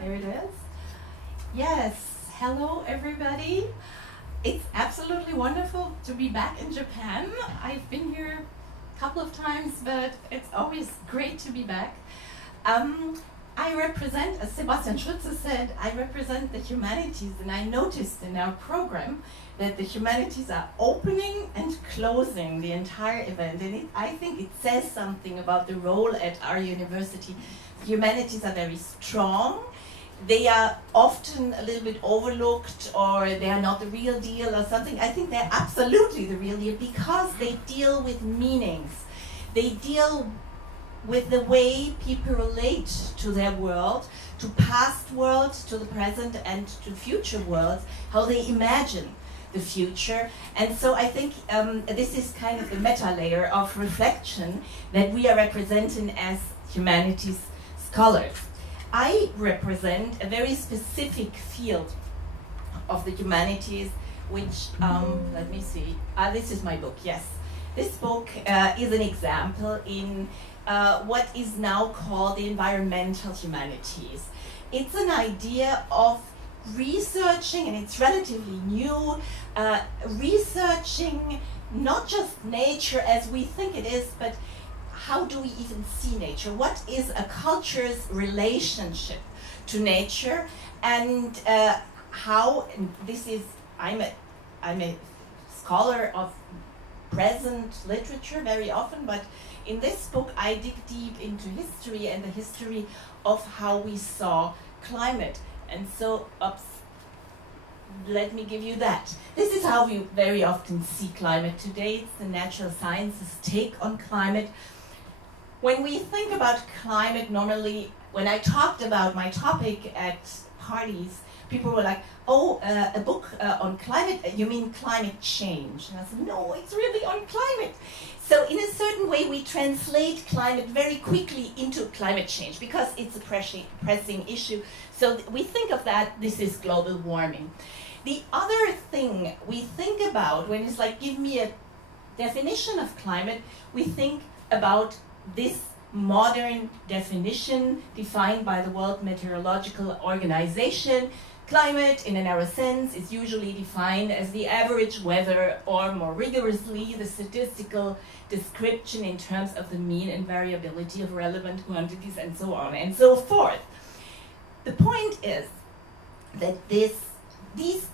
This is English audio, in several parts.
There it is. Yes, hello everybody. It's absolutely wonderful to be back in Japan. I've been here a couple of times, but it's always great to be back. I represent, as Sebastian Schütze said, I represent the humanities, and I noticed in our program that the humanities are opening and closing the entire event, and I think it says something about the role at our university. The humanities are very strong. They are often a little bit overlooked, or they are not the real deal or something. I think they're absolutely the real deal because they deal with meanings. They deal with the way people relate to their world, to past worlds, to the present, and to future worlds, how they imagine the future. And so I think this is kind of the meta layer of reflection that we are representing as humanities scholars. I represent a very specific field of the humanities, which, let me see, this is my book, yes. This book is an example in what is now called the environmental humanities. It's an idea of researching, and it's relatively new, researching not just nature as we think it is, but how do we even see nature? What is a culture's relationship to nature? And how, and this is, I'm a scholar of present literature very often, but in this book I dig deep into history and the history of how we saw climate. And so, let me give you that. This is how we very often see climate today. It's the natural sciences take on climate. When we think about climate, normally, when I talked about my topic at parties, people were like, oh, a book on climate, you mean climate change? And I said, no, it's really on climate. So in a certain way, we translate climate very quickly into climate change because it's a pressing issue. So we think of that, this is global warming. The other thing we think about when it's like, give me a definition of climate, we think about this modern definition defined by the World Meteorological Organization. Climate, in a narrow sense, is usually defined as the average weather, or more rigorously, the statistical description in terms of the mean and variability of relevant quantities, and so on and so forth. The point is that these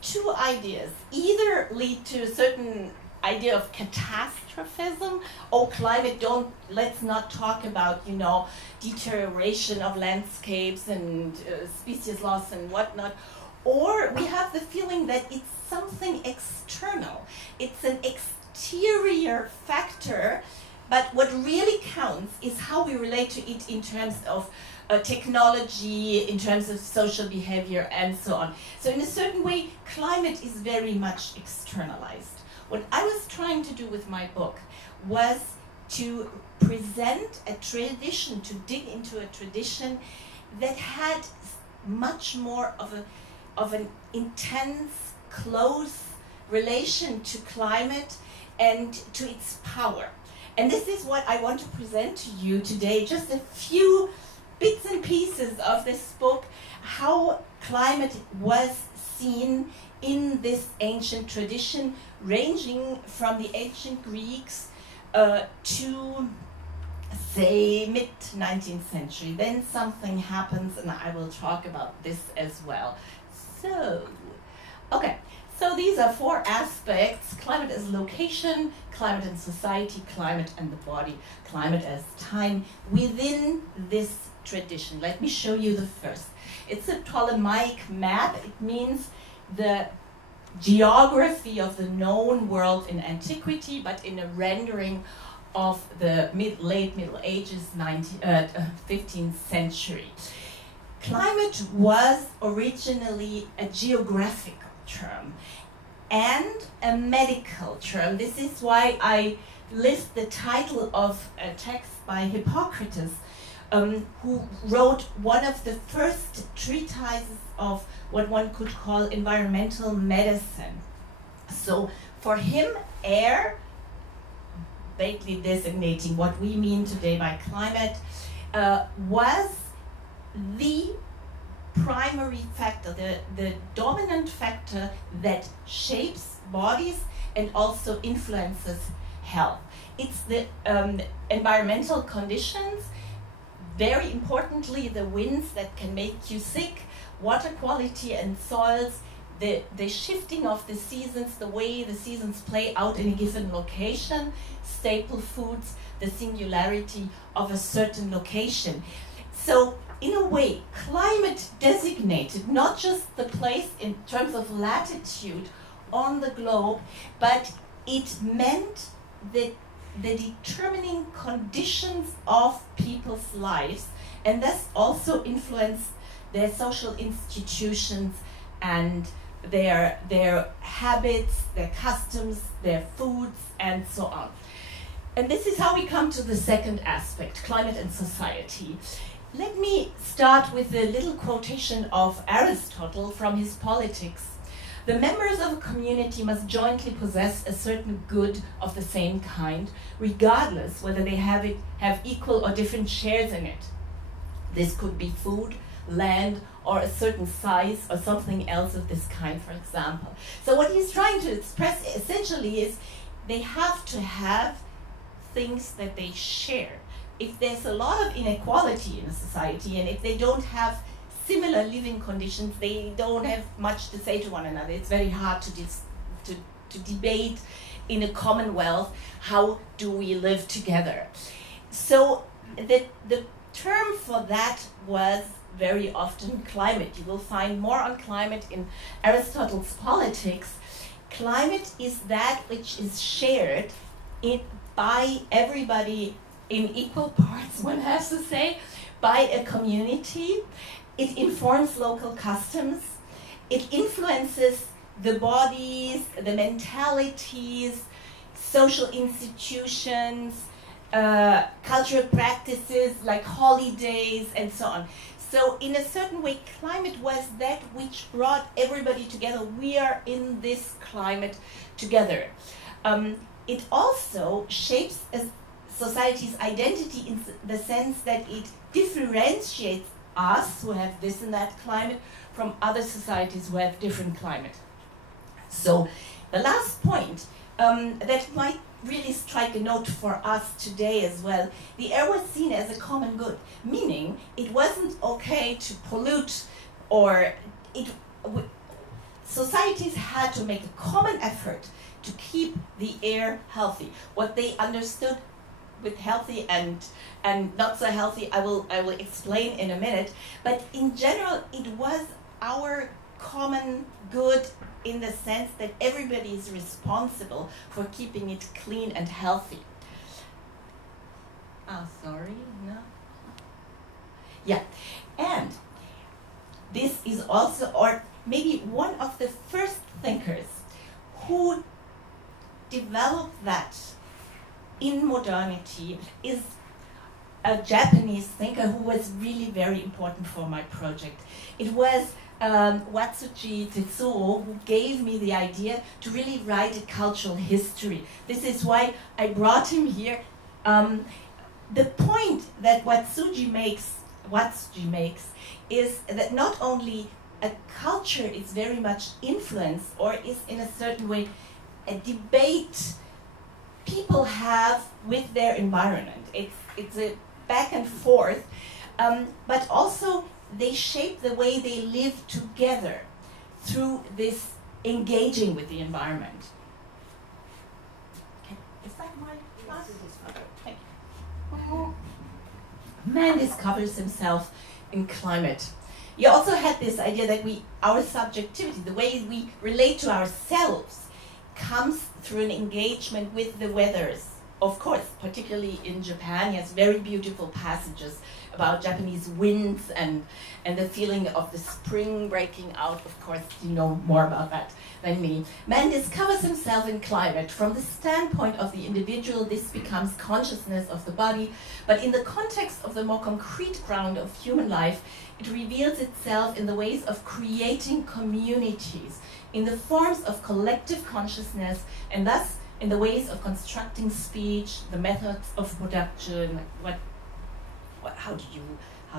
two ideas either lead to a certain idea of catastrophism, oh, climate, let's not talk about, you know, deterioration of landscapes and species loss and whatnot, or we have the feeling that it's something external, it's an exterior factor, but what really counts is how we relate to it in terms of technology, in terms of social behavior, and so on. So in a certain way, climate is very much externalized. What I was trying to do with my book was to present a tradition, to dig into a tradition that had much more of an intense, close relation to climate and to its power. And this is what I want to present to you today, just a few bits and pieces of this book, how climate was seen in this ancient tradition, ranging from the ancient Greeks to, say, mid-19th century. Then something happens, and I will talk about this as well. So, okay, so these are four aspects: climate as location, climate and society, climate and the body, climate as time within this tradition. Let me show you the first. It's a Ptolemaic map. It means the geography of the known world in antiquity, but in a rendering of the late Middle Ages, 15th century. Climate was originally a geographical term and a medical term. This is why I list the title of a text by Hippocrates, who wrote one of the first treatises of what one could call environmental medicine. So for him, air, vaguely designating what we mean today by climate, was the primary factor, the dominant factor that shapes bodies and also influences health. It's the environmental conditions, very importantly the winds that can make you sick, water quality and soils, the shifting of the seasons, the way the seasons play out in a given location, staple foods, the singularity of a certain location. So in a way, climate designated not just the place in terms of latitude on the globe, but it meant the determining conditions of people's lives, and thus also influenced their social institutions and their habits, their customs, their foods, and so on. And this is how we come to the second aspect, climate and society. Let me start with a little quotation of Aristotle from his Politics. The members of a community must jointly possess a certain good of the same kind, regardless whether they have equal or different shares in it. This could be food, land, or a certain size, or something else of this kind, for example. So what he's trying to express essentially is they have to have things that they share. If there's a lot of inequality in a society, and if they don't have similar living conditions, they don't have much to say to one another. It's very hard to debate in a commonwealth, how do we live together? So the term for that was very often climate. You will find more on climate in Aristotle's Politics. Climate is that which is shared by everybody in equal parts, one has to say, by a community. It informs local customs. It influences the bodies, the mentalities, social institutions, cultural practices like holidays and so on. So in a certain way, climate was that which brought everybody together. We are in this climate together. It also shapes a society's identity in the sense that it differentiates us who have this and that climate from other societies who have different climate. So the last point that might really strike a note for us today as well, the air was seen as a common good, meaning it wasn't okay to pollute, or societies had to make a common effort to keep the air healthy. What they understood with healthy and not so healthy, I will explain in a minute. But in general, it was our common good in the sense that everybody is responsible for keeping it clean and healthy. Sorry, no. Yeah, and this is also, or maybe one of the first thinkers who developed that in modernity is a Japanese thinker who was really very important for my project. It was Watsuji Tetsuo who gave me the idea to really write a cultural history. This is why I brought him here. The point that Watsuji makes is that not only a culture is very much influenced or is in a certain way a debate people have with their environment. It's a back and forth, but also they shape the way they live together through this engaging with the environment. Okay. Is that my class? Thank you. Man discovers himself in climate. You also had this idea that our subjectivity, the way we relate to ourselves, comes through an engagement with the weathers. Of course, particularly in Japan, he has very beautiful passages about Japanese winds and the feeling of the spring breaking out. Of course, you know more about that than me. Man discovers himself in climate. From the standpoint of the individual, this becomes consciousness of the body, but in the context of the more concrete ground of human life, it reveals itself in the ways of creating communities, in the forms of collective consciousness, and thus in the ways of constructing speech, the methods of production, how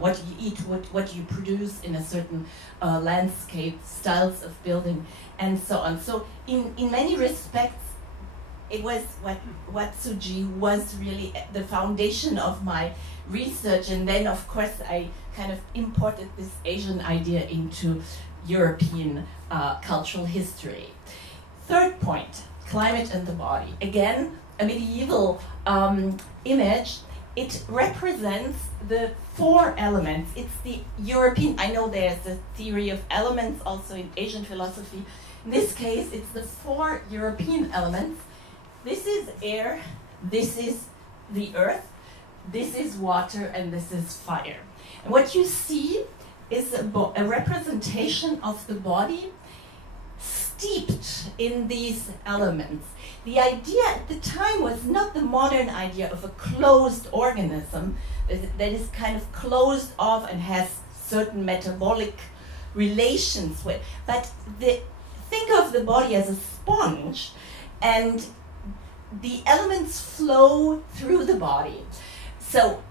what you eat, what you produce in a certain landscape, styles of building, and so on. So in many respects, it was what Tsuji was really the foundation of my research, and then of course I kind of imported this Asian idea into European cultural history. Third point, climate and the body. Again, a medieval image. It represents the 4 elements. It's the European, I know there's a theory of elements also in Asian philosophy. In this case, it's the 4 European elements. This is air, this is the earth, this is water, and this is fire. And what you see is a representation of the body steeped in these elements. The idea at the time was not the modern idea of a closed organism that is kind of closed off and has certain metabolic relations with, but think of the body as a sponge, and the elements flow through the body. So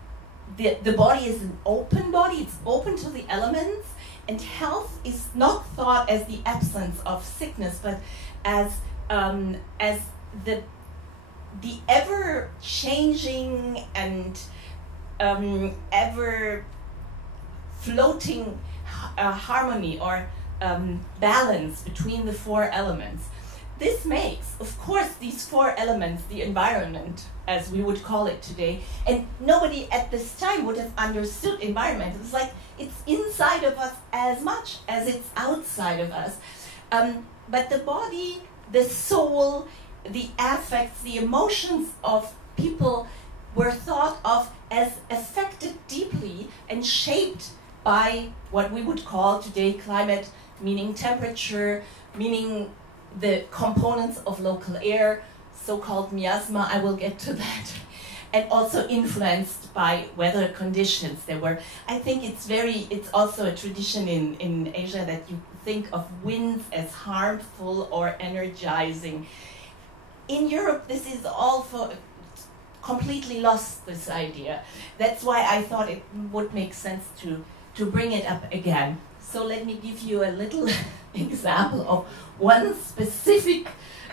the body is an open body, it's open to the elements, and health is not thought as the absence of sickness, but as the ever changing and ever floating harmony or balance between the 4 elements. This makes, of course, these 4 elements, the environment, as we would call it today, and nobody at this time would have understood environment. It's like it's inside of us as much as it's outside of us. But the body, the soul, the affects, the emotions of people were thought of as affected deeply and shaped by what we would call today climate, meaning temperature, meaning the components of local air, so-called miasma, I will get to that, and also influenced by weather conditions. I think it's also a tradition in Asia that you think of winds as harmful or energizing. In Europe, this is all completely lost, this idea. That's why I thought it would make sense to bring it up again. So let me give you a little example of one specific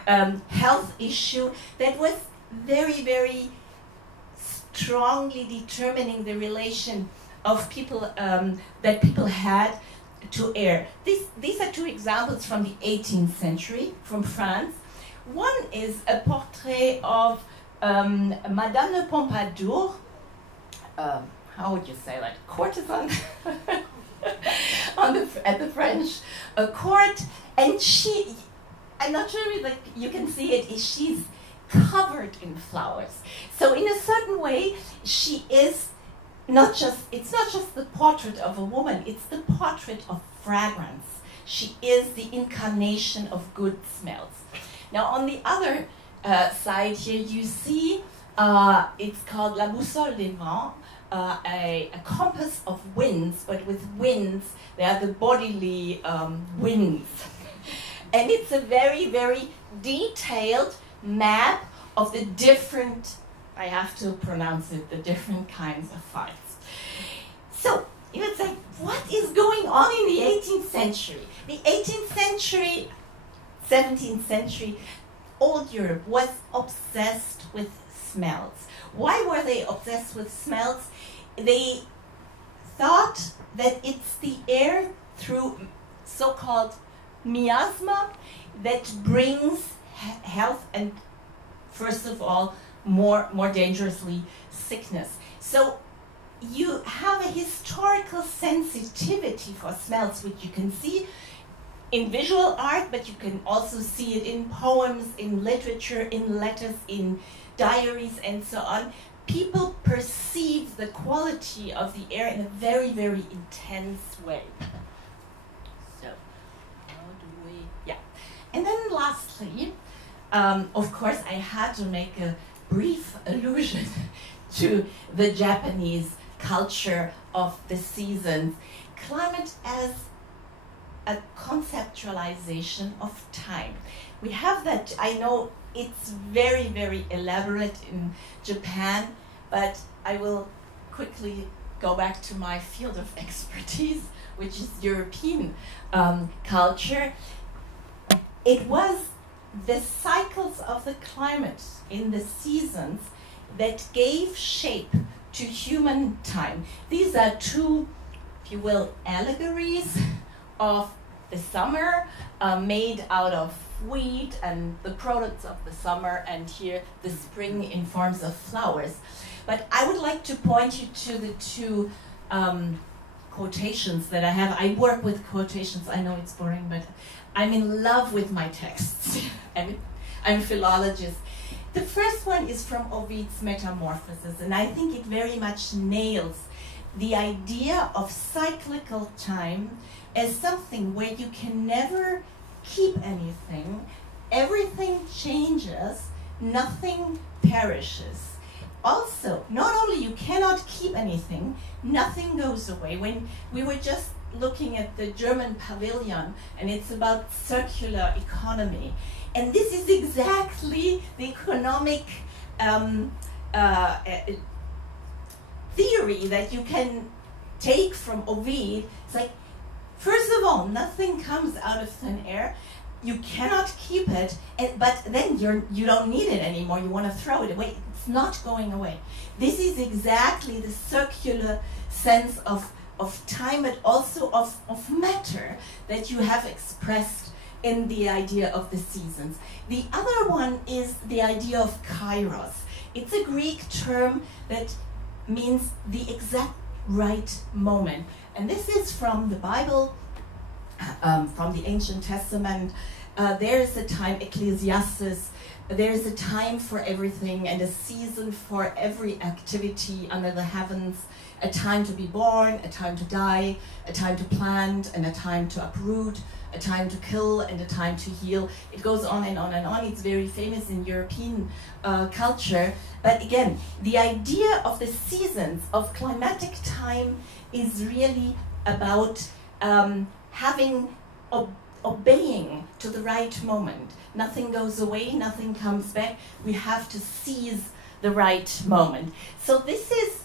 health issue that was very, very strongly determining the relation of people that people had to air. These are 2 examples from the 18th century from France. One is a portrait of Madame de Pompadour, how would you say, like courtesan at the French court, and I'm not sure if you can see it, she's covered in flowers. So in a certain way, she is it's not just the portrait of a woman, it's the portrait of fragrance. She is the incarnation of good smells. Now on the other side here, you see it's called La Boussole des Vents, a compass of winds, but with winds, they are the bodily winds. And it's a very, very detailed map of the different, I have to pronounce it, the different kinds of fires. So you would say, what is going on in the 18th century? The 18th century, 17th century, old Europe was obsessed with smells. Why were they obsessed with smells? They thought that it's the air through so-called miasma that brings health and, first of all, more dangerously, sickness. So you have a historical sensitivity for smells, which you can see in visual art, but you can also see it in poems, in literature, in letters, in diaries, and so on. People perceive the quality of the air in a very, very intense way. So, how do we, yeah. And then lastly, of course, I had to make a brief allusion to the Japanese culture of the seasons. Climate as a conceptualization of time. We have that, I know it's very, very elaborate in Japan, but I will quickly go back to my field of expertise, which is European culture. It was the cycles of the climate in the seasons that gave shape to human time. These are two, if you will, allegories of the summer, made out of wheat and the products of the summer, and here the spring in forms of flowers. But I would like to point you to the two quotations that I have. I work with quotations. I know it's boring, but I'm in love with my texts. I'm a philologist. The first one is from Ovid's Metamorphoses, and I think it very much nails the idea of cyclical time as something where you can never keep anything. Everything changes, nothing perishes. Also, not only you cannot keep anything, nothing goes away. When we were just looking at the German pavilion, and it's about circular economy, and this is exactly the economic theory that you can take from Ovid. It's like, first of all, nothing comes out of thin air. You cannot keep it, but then you don't need it anymore. You want to throw it away. It's not going away. This is exactly the circular sense of time, but also of matter that you have expressed in the idea of the seasons. The other one is the idea of kairos. It's a Greek term that means the exact right moment. And this is from the Bible, from the Ancient Testament. There is a time, Ecclesiastes, there is a time for everything and a season for every activity under the heavens, a time to be born, a time to die, a time to plant and a time to uproot, a time to kill and a time to heal. It goes on and on and on. It's very famous in European culture. But again, the idea of the seasons, of climatic time, is really about obeying to the right moment. Nothing goes away, nothing comes back. We have to seize the right moment. So this is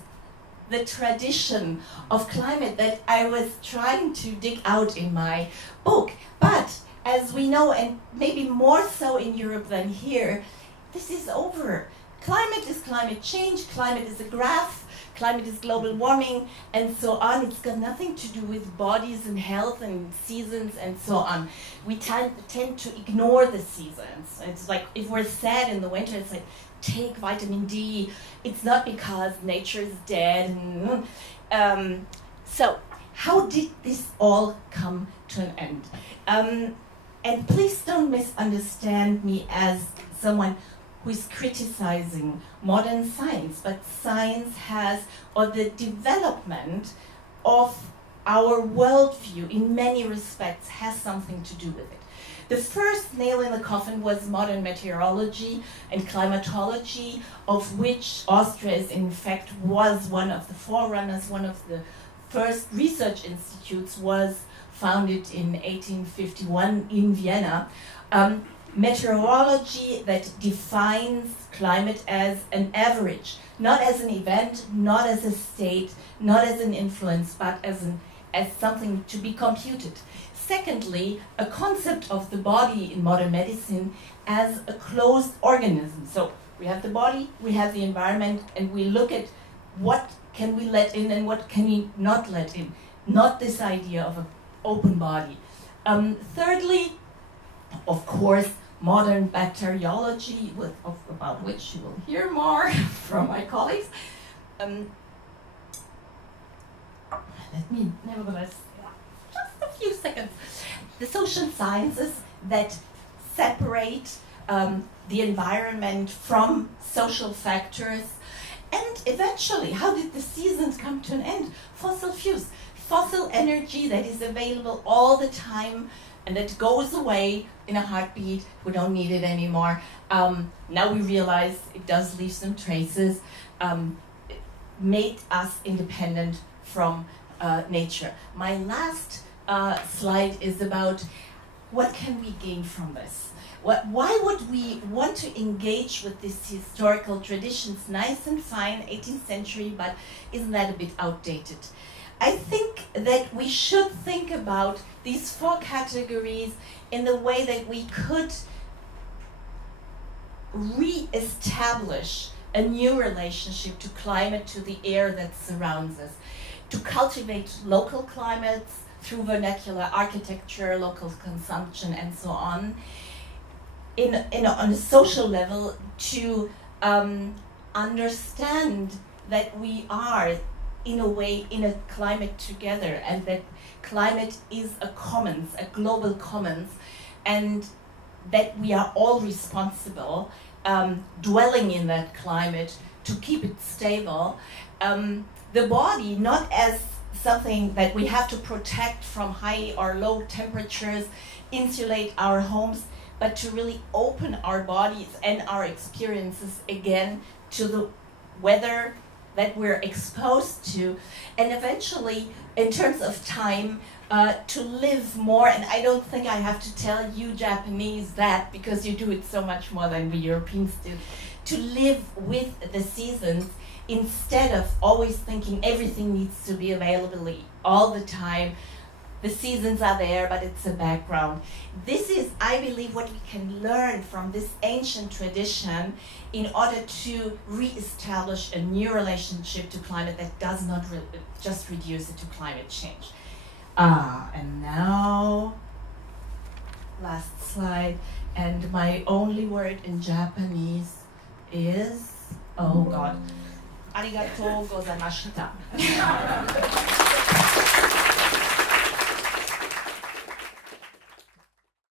the tradition of climate that I was trying to dig out in my book. But as we know, and maybe more so in Europe than here, this is over. Climate is climate change, climate is a graph, climate is global warming, and so on. It's got nothing to do with bodies and health and seasons and so on. We tend to ignore the seasons. It's like, if we're sad in the winter, it's like, take vitamin D. It's not because nature is dead. So how did this all come to an end? And please don't misunderstand me as someone who is criticizing modern science, but science has, or the development of our worldview in many respects has something to do with it. The first nail in the coffin was modern meteorology and climatology, of which Austria in fact was one of the forerunners. One of the first research institutes was founded in 1851 in Vienna. Meteorology that defines climate as an average, not as an event, not as a state, not as an influence, but as something to be computed. Secondly, a concept of the body in modern medicine as a closed organism. So we have the body, we have the environment, and we look at what can we let in and what can we not let in. Not this idea of an open body. Thirdly, of course, modern bacteriology, about which you will hear more from my colleagues. Let me, nevertheless, just a few seconds. The social sciences that separate the environment from social factors. And eventually, how did the seasons come to an end? Fossil fuels. Fossil energy that is available all the time and that goes away in a heartbeat. We don't need it anymore. Now we realize it does leave some traces. Made us independent from nature. My last slide is about what can we gain from this. Why would we want to engage with these historical traditions? Nice and fine, 18th century, but isn't that a bit outdated? I think that we should think about these 4 categories in the way that we could re-establish a new relationship to climate, to the air that surrounds us, to cultivate local climates through vernacular architecture, local consumption, and so on. On a social level, to understand that we are, in a way, in a climate together, and that climate is a commons, a global commons, and that we are all responsible, dwelling in that climate to keep it stable. The body, not as something that we have to protect from high or low temperatures, insulate our homes, but to really open our bodies and our experiences again to the weather that we're exposed to, and eventually, in terms of time, to live more. And I don't think I have to tell you Japanese that, because you do it so much more than we Europeans do, to live with the seasons instead of always thinking everything needs to be available all the time. The seasons are there, but it's a background. This is, I believe, what we can learn from this ancient tradition in order to re-establish a new relationship to climate that does not just reduce it to climate change. And now, last slide, and my only word in Japanese is, oh God, arigatou gozaimashita.